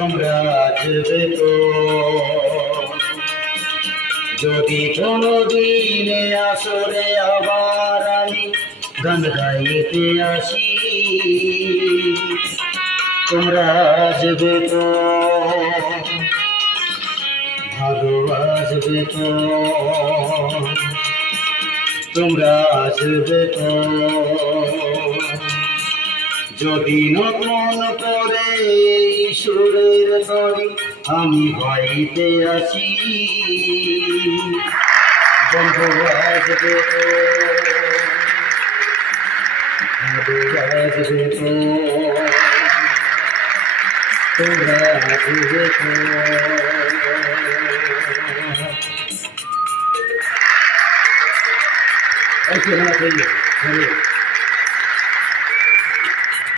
তোমরা আসবে তো যদি কোনো দিনে আসরে আবার আমি গান গাইতে আসি তোমরা আসবে তো ভালোবাসবে তো তোমরা আসবে তো যদি নতুন করে সুরের তরি আমি গাইতে আসি বন্ধু আসবে তো ভালোবাসবে তো তোমরা আসবে তো ऐसे होना चाहिए।